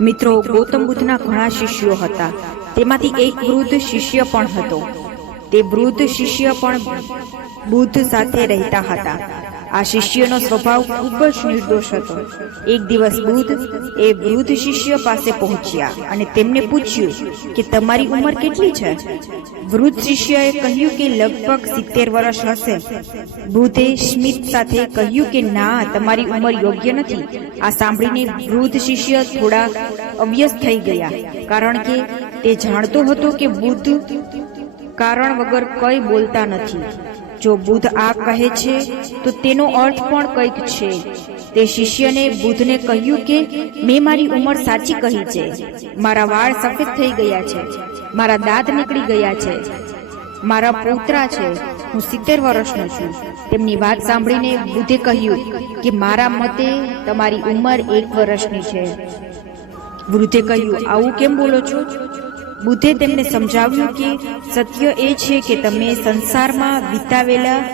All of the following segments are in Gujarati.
મિત્રો, ગૌતમ બુદ્ધના ઘણા શિષ્યો હતા. તેમાંથી એક વૃદ્ધ શિષ્ય પણ હતો. તે વૃદ્ધ શિષ્ય પણ બુદ્ધ સાથે રહેતા હતા. આ શિષ્યનો સ્વભાવ ખૂબ જ નિર્દોષ હતો. એક દિવસ બુદ્ધ એ વૃદ્ધ શિષ્ય પાસે પહોંચ્યા અને તેમને પૂછ્યું કે તમારી ઉંમર કેટલી છે? વૃદ્ધ શિષ્યએ કહ્યું કે લગભગ સિત્તેર વર્ષ હશે. બુદ્ધે સ્મિત સાથે કહ્યું કે ના, તમારી ઉંમર યોગ્ય નથી. આ સાંભળીને વૃદ્ધ શિષ્ય થોડા અવ્યસ્ત થઈ ગયા, કારણ કે તે જાણતો હતો કે બુદ્ધ કારણ વગર કંઈ બોલતા નથી. જો બુદ્ધ આ કહે છે, તો તેનો અર્થ પણ કંઈક છે. તે શિષ્યને બુદ્ધને કહ્યું કે, મેં મારી ઉંમર સાચી કહી છે. મારા વાળ સફેદ થઈ ગયા છે. મારા દાંત નીકળી ગયા છે. મારા પોતરા છે. હું સિત્તેર વર્ષનો છું. તેમની વાત સાંભળીને બુદ્ધે કહ્યું કે, મારા મતે તમારી ઉંમર એક વર્ષની છે. વૃદ્ધે કહ્યું, આવું કેમ બોલો છો? બુદ્ધે તેમને સમજાવ્યું કે સત્ય એ છે કે તમે સંસારમાં વિતાવેલા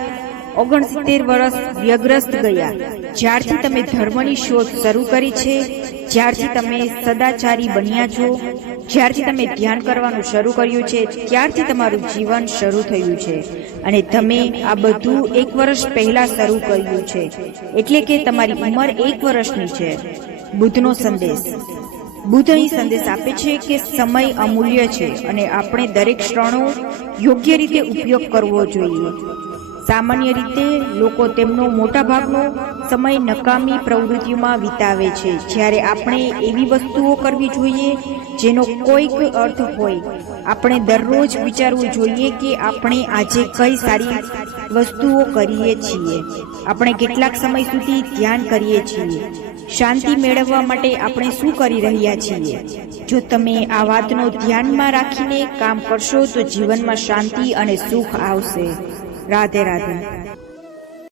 ઓગણસિત્તેર વર્ષ વ્યગ્રસ્ત ગયા. જ્યારથી તમે ધર્મની શોધ શરૂ કરી છે, જ્યારથી તમે સદાચારી બન્યા છો, જ્યારથી તમે ધ્યાન કરવાનું શરૂ કર્યું છે, ત્યારથી તમારું જીવન શરૂ થયું છે. અને તમે આ બધું એક વર્ષ પહેલા શરૂ કર્યું છે. એટલે કે તમારી ઉંમર એક વર્ષની છે. બુદ્ધનો સંદેશ. બુદ્ધ અહીં સંદેશ આપે છે કે સમય અમૂલ્ય છે અને આપણે દરેક ક્ષણો યોગ્ય રીતે ઉપયોગ કરવો જોઈએ. સામાન્ય રીતે લોકો તેમનો મોટા ભાગનો સમય નકામી પ્રવૃત્તિઓમાં વિતાવે છે. જ્યારે આપણે એવી વસ્તુઓ કરવી જોઈએ જેનો કોઈક અર્થ હોય, આપણે દરરોજ વિચારવું જોઈએ કે આપણે આજે કઈ સારી વસ્તુઓ કરીએ છીએ. આપણે કેટલાક સમય સુધી ધ્યાન કરીએ છીએ. શાંતિ મેળવવા માટે આપણે શું કરી રહ્યા છીએ? જો તમે આ વાતનો ધ્યાનમાં રાખીને કામ કરશો તો જીવનમાં શાંતિ અને સુખ આવશે. રાધે રાધે.